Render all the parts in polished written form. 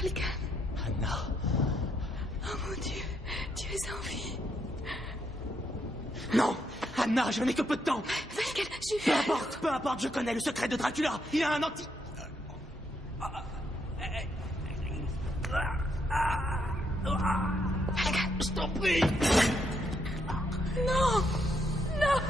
Falcon. Anna. Oh mon Dieu, tu es en vie. Non, Anna, je n'ai que peu de temps. Falcon, Peu importe, je connais le secret de Dracula. Il a un anti... Falcon. Je t'en prie. Non. Non.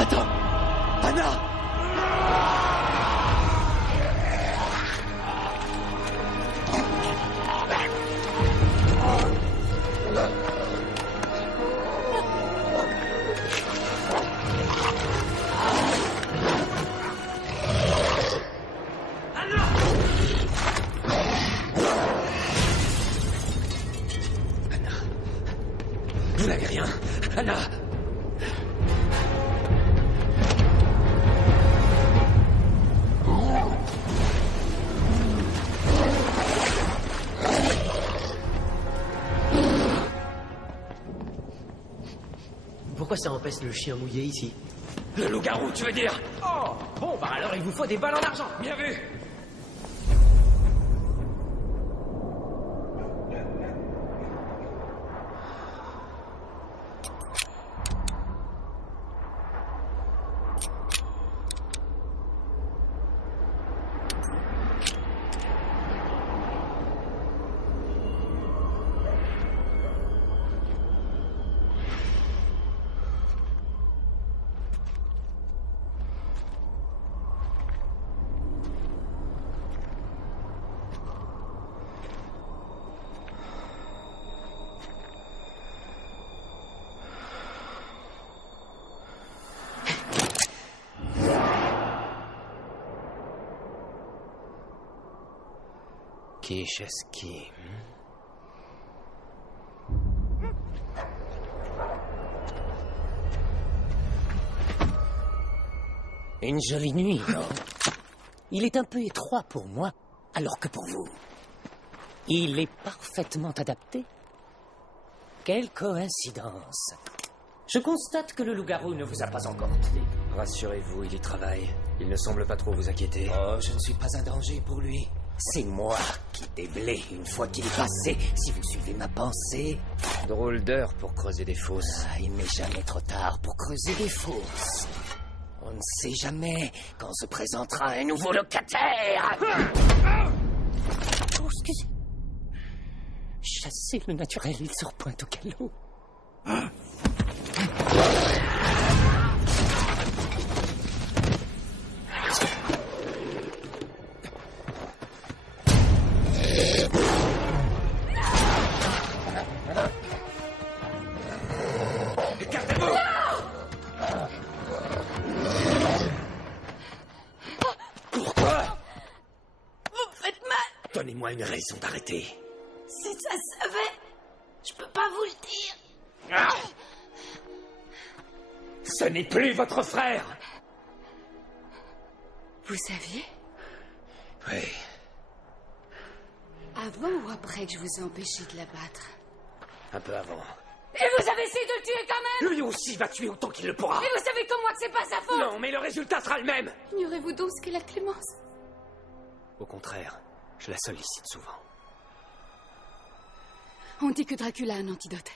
Attends, Anna. Vous n'avez rien, Anna. Pourquoi ça empêche le chien mouillé ici? Le loup-garou, tu veux dire? Oh, bon, bah alors il vous faut des balles en argent. Bien vu. Qui? Une jolie nuit, non? Il est un peu étroit pour moi, alors que pour vous, il est parfaitement adapté. Quelle coïncidence. Je constate que le loup-garou ne vous a pas encore tué. Rassurez-vous, il y travaille. Il ne semble pas trop vous inquiéter. Oh, je ne suis pas un danger pour lui. C'est moi qui déblai une fois qu'il est passé, si vous suivez ma pensée. Drôle d'heure pour creuser des fosses. Ah, il n'est jamais trop tard pour creuser des fosses. On ne sait jamais quand se présentera un nouveau locataire. Oh, excusez. Chasser le naturel, il se repointe au calot. Donnez-moi une raison d'arrêter. Si ça se savait, je peux pas vous le dire. Ah! Ce n'est plus votre frère. Vous saviez? Oui. Avant ou après que je vous ai empêché de l'abattre? Un peu avant. Et vous avez essayé de le tuer quand même? Lui aussi va tuer autant qu'il le pourra. Et vous savez comme moi que c'est pas sa faute? Non, mais le résultat sera le même. Ignorez-vous donc ce qu'est la clémence? Au contraire, je la sollicite souvent. On dit que Dracula a un antidote.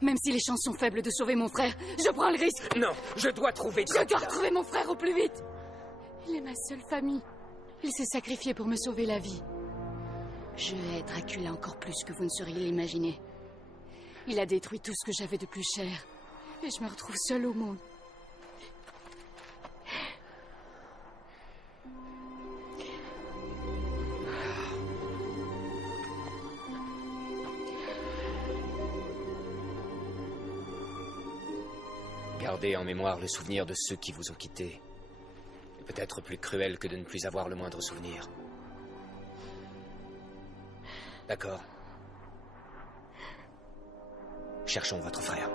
Même si les chances sont faibles de sauver mon frère, je prends le risque. Non, je dois trouver Je dois Dracula. retrouver mon frère au plus vite. Il est ma seule famille. Il s'est sacrifié pour me sauver la vie. Je hais Dracula encore plus que vous ne sauriez l'imaginer. Il a détruit tout ce que j'avais de plus cher. Et je me retrouve seule au monde. Gardez en mémoire le souvenir de ceux qui vous ont quitté. C'est peut-être plus cruel que de ne plus avoir le moindre souvenir. D'accord. Cherchons votre frère.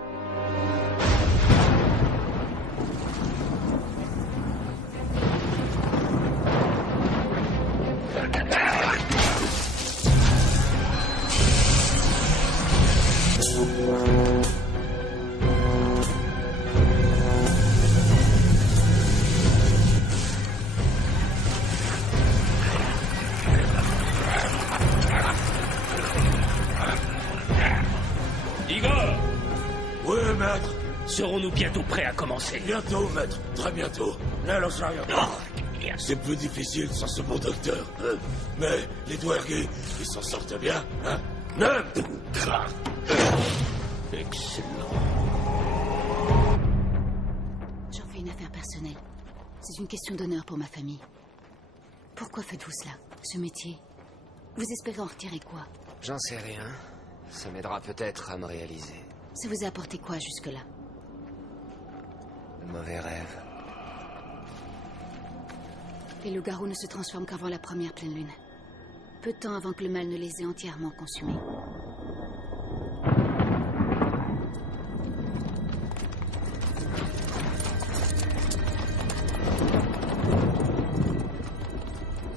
Igor! Oui, maître. Serons-nous bientôt prêts à commencer? Bientôt, maître. Très bientôt. C'est plus difficile sans ce bon docteur, hein. Mais les Dwergis, ils s'en sortent bien, hein. Excellent. J'en fais une affaire personnelle. C'est une question d'honneur pour ma famille. Pourquoi faites-vous cela, ce métier? Vous espérez en retirer quoi? J'en sais rien. Ça m'aidera peut-être à me réaliser. Ça vous a apporté quoi jusque-là? De mauvais rêves. Les loups-garous ne se transforment qu'avant la première pleine lune. Peu de temps avant que le mal ne les ait entièrement consumés.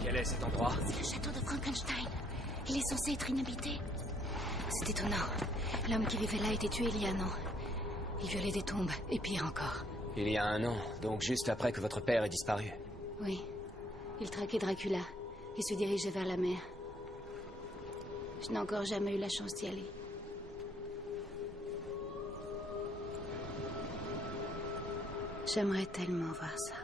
Quel est cet endroit? C'est le château de Frankenstein. Il est censé être inhabité. C'est étonnant. L'homme qui vivait là a été tué il y a un an. Il violait des tombes, et pire encore. Il y a un an, donc juste après que votre père ait disparu. Oui. Il traquait Dracula et se dirigeait vers la mer. Je n'ai encore jamais eu la chance d'y aller. J'aimerais tellement voir ça.